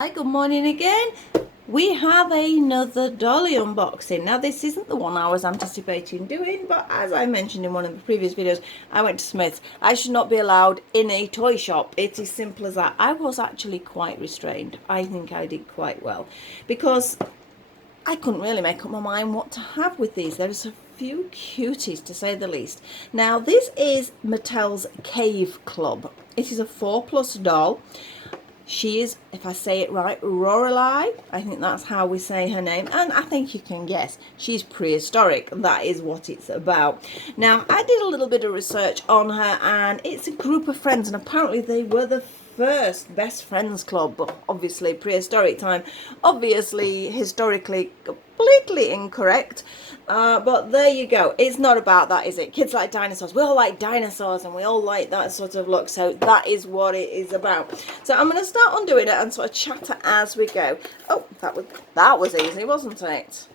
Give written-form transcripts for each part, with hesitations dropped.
Hi, good morning again. We have another dolly unboxing. Now this isn't the one I was anticipating doing, but as I mentioned in one of the previous videos, I went to Smith's. I should not be allowed in a toy shop. It is simple as that. I was actually quite restrained. I think I did quite well because I couldn't really make up my mind what to have with these. There's a few cuties to say the least. Now this is Mattel's Cave Club. It is a 4+ doll. She is, if I say it right, Roaralai. I think that's how we say her name. And I think you can guess, she's prehistoric. That is what it's about. Now, I did a little bit of research on her, and it's a group of friends, and apparently they were the first best friends club, but obviously prehistoric time, obviously historically completely incorrect, but there you go. It's not about that, is it? Kids like dinosaurs. We all like dinosaurs and we all like that sort of look, so that is what it is about. So I'm going to start undoing it and sort of chatter as we go. Oh, that was easy, wasn't it?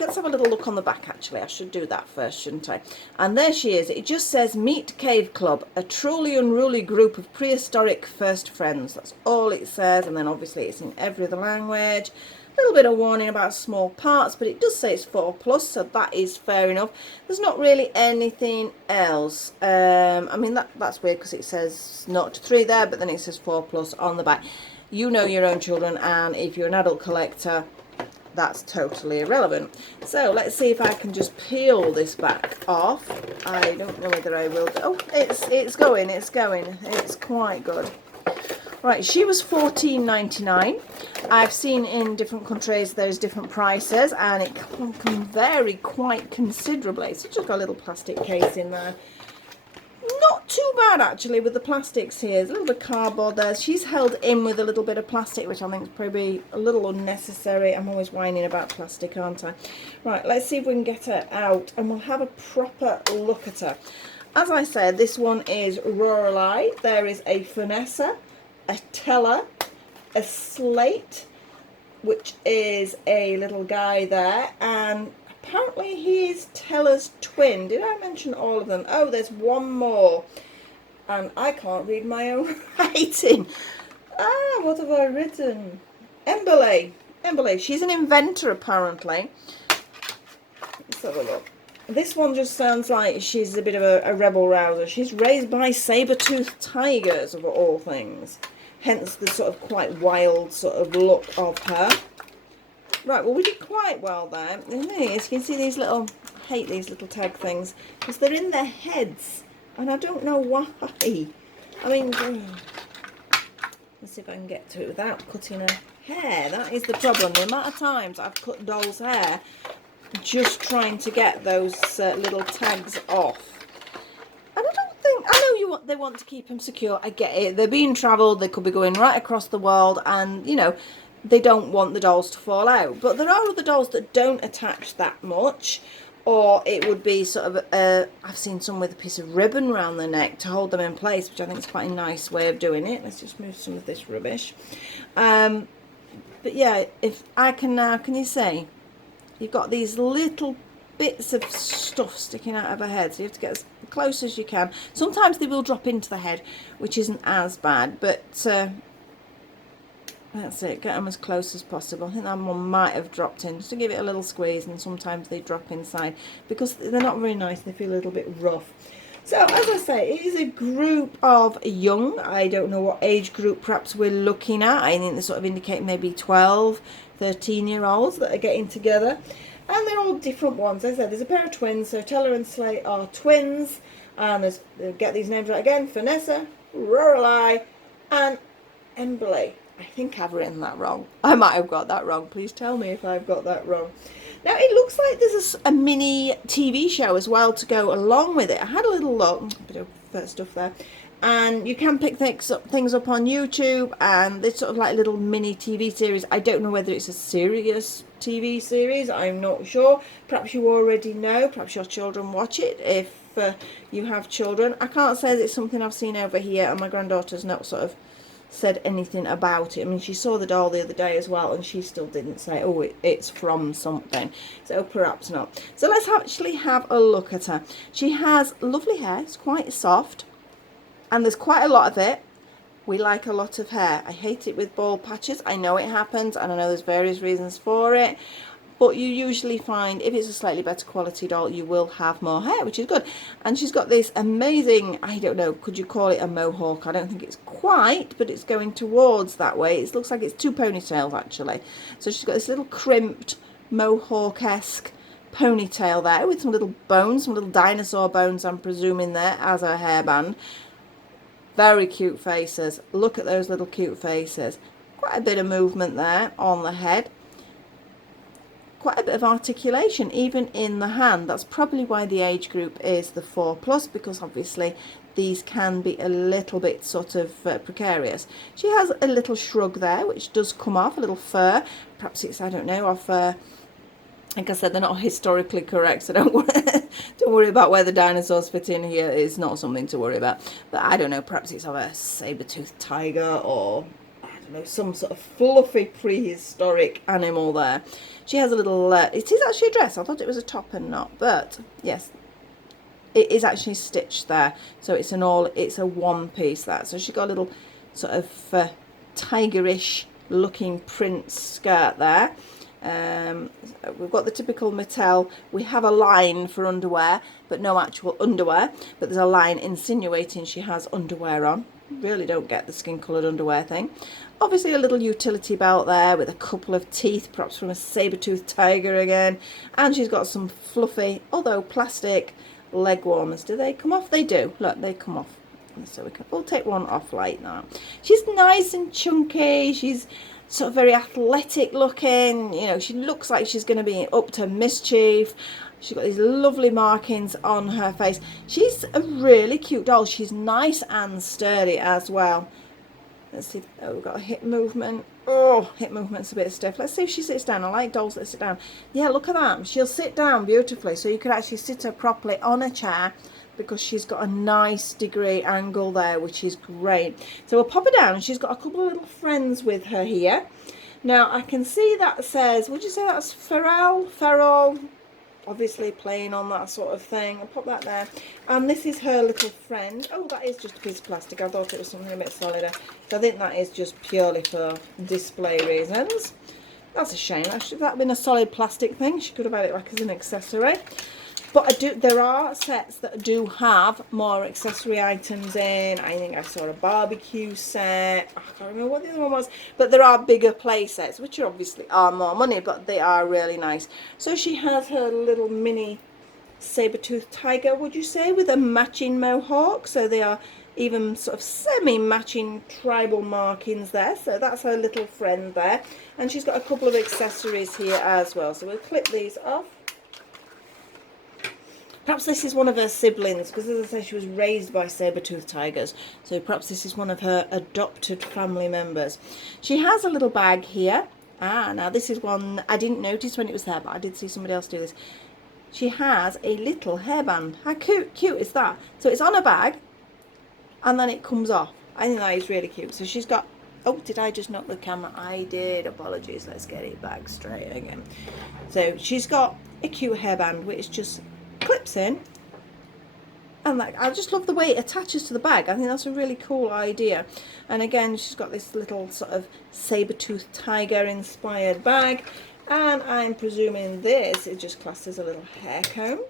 Let's have a little look on the back. Actually, I should do that first, shouldn't I? And there she is. It just says, "Meet Cave Club, a truly unruly group of prehistoric first friends." That's all it says, and then obviously it's in every other language. A little bit of warning about small parts, but it does say it's 4+, so that is fair enough. There's not really anything else. I mean, that's weird because it says 0 to 3 there, but then it says 4+ on the back. You know your own children, and if you're an adult collector, that's totally irrelevant. So let's see if I can just peel this back off. I don't know whether I will. Oh, it's going. It's quite good. Right, she was $14.99. I've seen in different countries there's different prices, and it can vary quite considerably. So just got a little plastic case in there. Not too bad actually with the plastics here. There's a little bit of cardboard there. She's held in with a little bit of plastic, which I think is probably a little unnecessary. I'm always whining about plastic, aren't I? Right, let's see if we can get her out and we'll have a proper look at her. As I said, this one is Roaralai. There is a Vanessa, a Teller, a Slate, which is a little guy there, and apparently he is Teller's twin. Did I mention all of them? Oh, there's one more. And I can't read my own writing. Ah, what have I written? Emberley. Emberley. She's an inventor, apparently. Let's have a look. This one just sounds like she's a bit of a rebel rouser. She's raised by saber-toothed tigers, of all things. Hence the sort of quite wild sort of look of her. Right, well, we did quite well there. The thing is, you can see these little, I hate these little tag things, because they're in their heads, and I don't know why. I mean, let's see if I can get to it without cutting her hair. That is the problem. The amount of times I've cut dolls' hair just trying to get those little tags off. And I don't think, I know they want to keep them secure. I get it. They're being travelled. They could be going right across the world, and, you know, they don't want the dolls to fall out. But there are other dolls that don't attach that much, or it would be sort of I've seen some with a piece of ribbon around the neck to hold them in place, which I think is quite a nice way of doing it. Let's just move some of this rubbish. But yeah, if I can now, can you see you've got these little bits of stuff sticking out of her head, so you have to get as close as you can. Sometimes they will drop into the head, which isn't as bad, but that's it, get them as close as possible. I think that one might have dropped in, just to give it a little squeeze, and sometimes they drop inside because they're not very nice, they feel a little bit rough. So, as I say, it is a group of young, I don't know what age group perhaps we're looking at. I think they sort of indicate maybe 12, 13-year-olds that are getting together. And they're all different ones. As I said, there's a pair of twins, so Teller and Slate are twins. And there's, get these names right again, Vanessa, Roaralai, and Emberley. I think I've written that wrong. I might have got that wrong. Please tell me if I've got that wrong. Now, it looks like there's a mini TV show as well to go along with it. I had a little look, a bit of stuff there. And you can pick things up on YouTube, and it's sort of like a little mini TV series. I don't know whether it's a serious TV series. I'm not sure. Perhaps you already know. Perhaps your children watch it if you have children. I can't say that it's something I've seen over here, and my granddaughter's not sort of said anything about it. I mean, she saw the doll the other day as well, and she still didn't say, oh, it's from something. So perhaps not. So let's actually have a look at her. She has lovely hair. It's quite soft, and there's quite a lot of it. we like a lot of hair. I hate it with bald patches. I know it happens, and I know there's various reasons for it. But you usually find, if it's a slightly better quality doll, you will have more hair, which is good. And she's got this amazing, I don't know, could you call it a mohawk? I don't think it's quite, but it's going towards that way. It looks like it's two ponytails, actually. So she's got this little crimped, mohawk-esque ponytail there with some little bones, some little dinosaur bones, I'm presuming, there as her hairband. Very cute faces. Look at those little cute faces. Quite a bit of movement there on the head. Quite a bit of articulation even in the hand. That's probably why the age group is the 4+, because obviously these can be a little bit sort of precarious. She has a little shrug there which does come off, a little fur. Perhaps it's, I don't know, off like I said, they're not historically correct, so don't worry about where the dinosaurs fit in here. It's not something to worry about. But I don't know, perhaps it's of a saber-toothed tiger, or some sort of fluffy prehistoric animal there. She has a little, it is actually a dress. I thought it was a top and not, but yes, it is actually stitched there. So it's a one piece that. So she got a little sort of tigerish looking print skirt there. We've got the typical Mattel. We have a line for underwear, but no actual underwear. But there's a line insinuating she has underwear on. Really don't get the skin coloured underwear thing. Obviously a little utility belt there with a couple of teeth, perhaps from a saber-toothed tiger again. And she's got some fluffy, although plastic, leg warmers. Do they come off? They do. Look, they come off. So we'll take one off like that. She's nice and chunky. She's sort of very athletic looking. You know, she looks like she's going to be up to mischief. She's got these lovely markings on her face. She's a really cute doll. She's nice and sturdy as well. Let's see. Oh, we've got a hip movement. Oh, hip movement's a bit stiff. Let's see if she sits down. I like dolls that sit down. Yeah, look at that. She'll sit down beautifully. So you could actually sit her properly on a chair, because she's got a nice degree angle there, which is great. So we'll pop her down, and she's got a couple of little friends with her here. Now I can see that says, would you say that's Feral? Obviously playing on that sort of thing. I'll pop that there. And this is her little friend. Oh, that is just a piece of plastic. I thought it was something a bit solider. So I think that is just purely for display reasons. That's a shame. Actually, if that had been a solid plastic thing, she could have had it like as an accessory. But there are sets that do have more accessory items in. I think I saw a barbecue set. I can't remember what the other one was. But there are bigger play sets, which obviously are more money, but they are really nice. So she has her little mini saber-toothed tiger, would you say, with a matching mohawk. So they are even sort of semi-matching tribal markings there. So that's her little friend there. And she's got a couple of accessories here as well. So we'll clip these off. Perhaps this is one of her siblings, because as I say, she was raised by saber-toothed tigers. So perhaps this is one of her adopted family members. She has a little bag here. Now this is one I didn't notice when it was there, but I did see somebody else do this. She has a little hairband. How cute is that? So it's on a bag, and then it comes off. I think that is really cute. So she's got... Oh, did I just knock the camera? I did. Apologies. Let's get it back straight again. So she's got a cute hairband, which just clips in, and like, I just love the way it attaches to the bag. I think that's a really cool idea. And again, she's got this little sort of saber-toothed tiger inspired bag, and I'm presuming this is just classed as a little hair comb.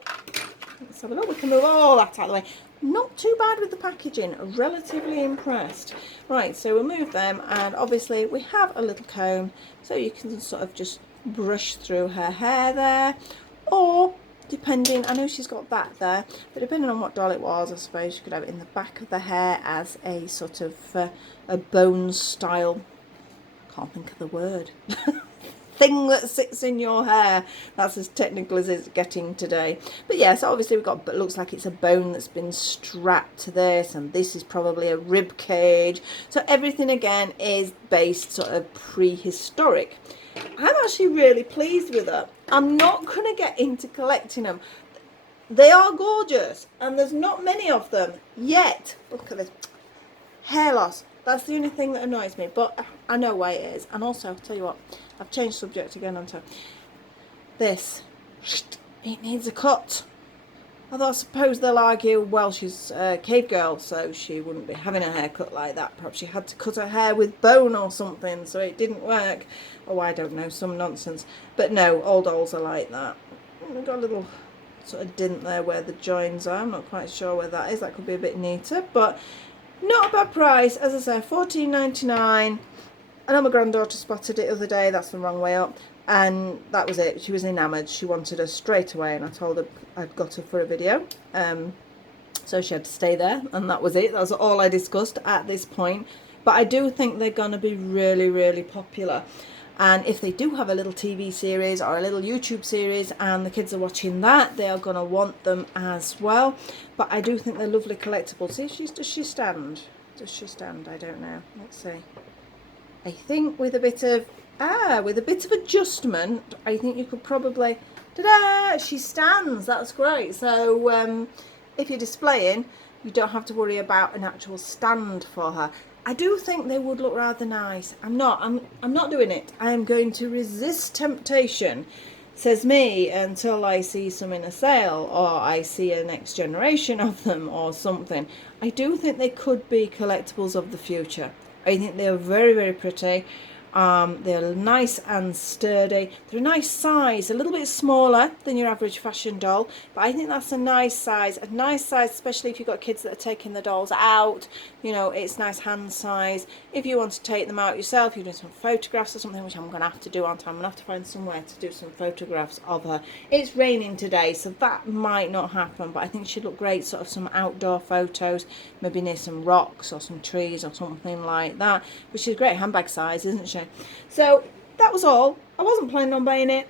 Let's have a look. We can move all that out of the way. Not too bad with the packaging. Relatively impressed. Right, so we'll move them, and obviously we have a little comb, so you can sort of just brush through her hair there, or depending, I know she's got that there, but depending on what doll it was, I suppose you could have it in the back of the hair as a sort of a bone style, can't think of the word, thing that sits in your hair. That's as technical as it's getting today. But yeah, so obviously we've got, but looks like it's a bone that's been strapped to this, and this is probably a rib cage. So everything again is based sort of prehistoric. I'm actually really pleased with her. I'm not going to get into collecting them. They are gorgeous, and there's not many of them yet. Look at this. Hair loss. That's the only thing that annoys me, but I know why it is. And also, I'll tell you what, I've changed subject again onto this. It needs a cut. Although I suppose they'll argue, well, she's a cave girl, so she wouldn't be having her hair cut like that. Perhaps she had to cut her hair with bone or something, so it didn't work. Oh, I don't know, some nonsense. But no, all dolls are like that. They've got a little sort of dint there where the joins are. I'm not quite sure where that is. That could be a bit neater, but not a bad price. As I say, $14.99. I know my granddaughter spotted it the other day. That's the wrong way up. And that was it. She was enamoured. She wanted her straight away, and I told her I'd got her for a video. So she had to stay there, and that was it. That was all I discussed at this point. But I do think they're going to be really, really popular. And if they do have a little TV series or a little YouTube series and the kids are watching that, they are going to want them as well. But I do think they're lovely collectibles. See, does she stand? Does she stand? I don't know. Let's see. I think with a bit of adjustment, I think you could probably, ta-da, she stands. That's great. So if you're displaying, you don't have to worry about an actual stand for her. I do think they would look rather nice. I'm not doing it. I am going to resist temptation, says me, until I see some in a sale or I see a next generation of them or something. I do think they could be collectibles of the future. I think they are very, very pretty. They're nice and sturdy. They're a nice size, a little bit smaller than your average fashion doll, but I think that's a nice size, especially if you've got kids that are taking the dolls out. You know, it's nice hand size. If you want to take them out yourself, you're doing some photographs or something, which I'm going to have to do, aren't I? I'm going to have to find somewhere to do some photographs of her. It's raining today, so that might not happen, but I think she'd look great, sort of some outdoor photos, maybe near some rocks or some trees or something like that, which is great handbag size, isn't she? So that was all. I wasn't planning on buying it.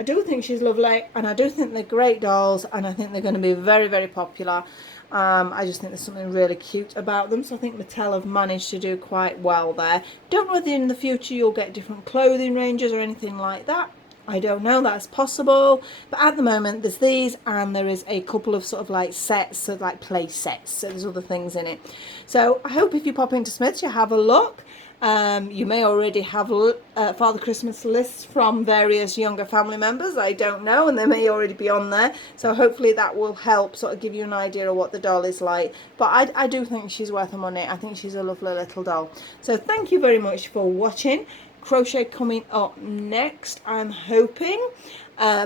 I do think she's lovely, and I do think they're great dolls, and I think they're going to be very, very popular. I just think there's something really cute about them, so I think Mattel have managed to do quite well there. Don't know whether in the future you'll get different clothing ranges or anything like that. I don't know, that's possible, but at the moment there's these, and there is a couple of sort of like sets, so like play sets, so there's other things in it. So I hope if you pop into Smith's you have a look. You may already have Father Christmas lists from various younger family members, I don't know, and they may already be on there, so hopefully that will help sort of give you an idea of what the doll is like. But I do think she's worth the money. I think she's a lovely little doll. So thank you very much for watching. Crochet coming up next, I'm hoping.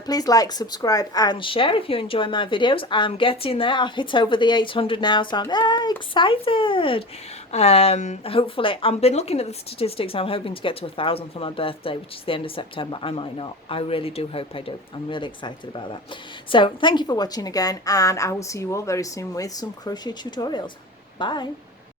Please like, subscribe and share if you enjoy my videos. I'm getting there. I've hit over the 800 now, so I'm very excited. Hopefully, I've been looking at the statistics. I'm hoping to get to 1,000 for my birthday, which is the end of September. I might not. I really do hope I do. I'm really excited about that. So thank you for watching again, and I will see you all very soon with some crochet tutorials. Bye.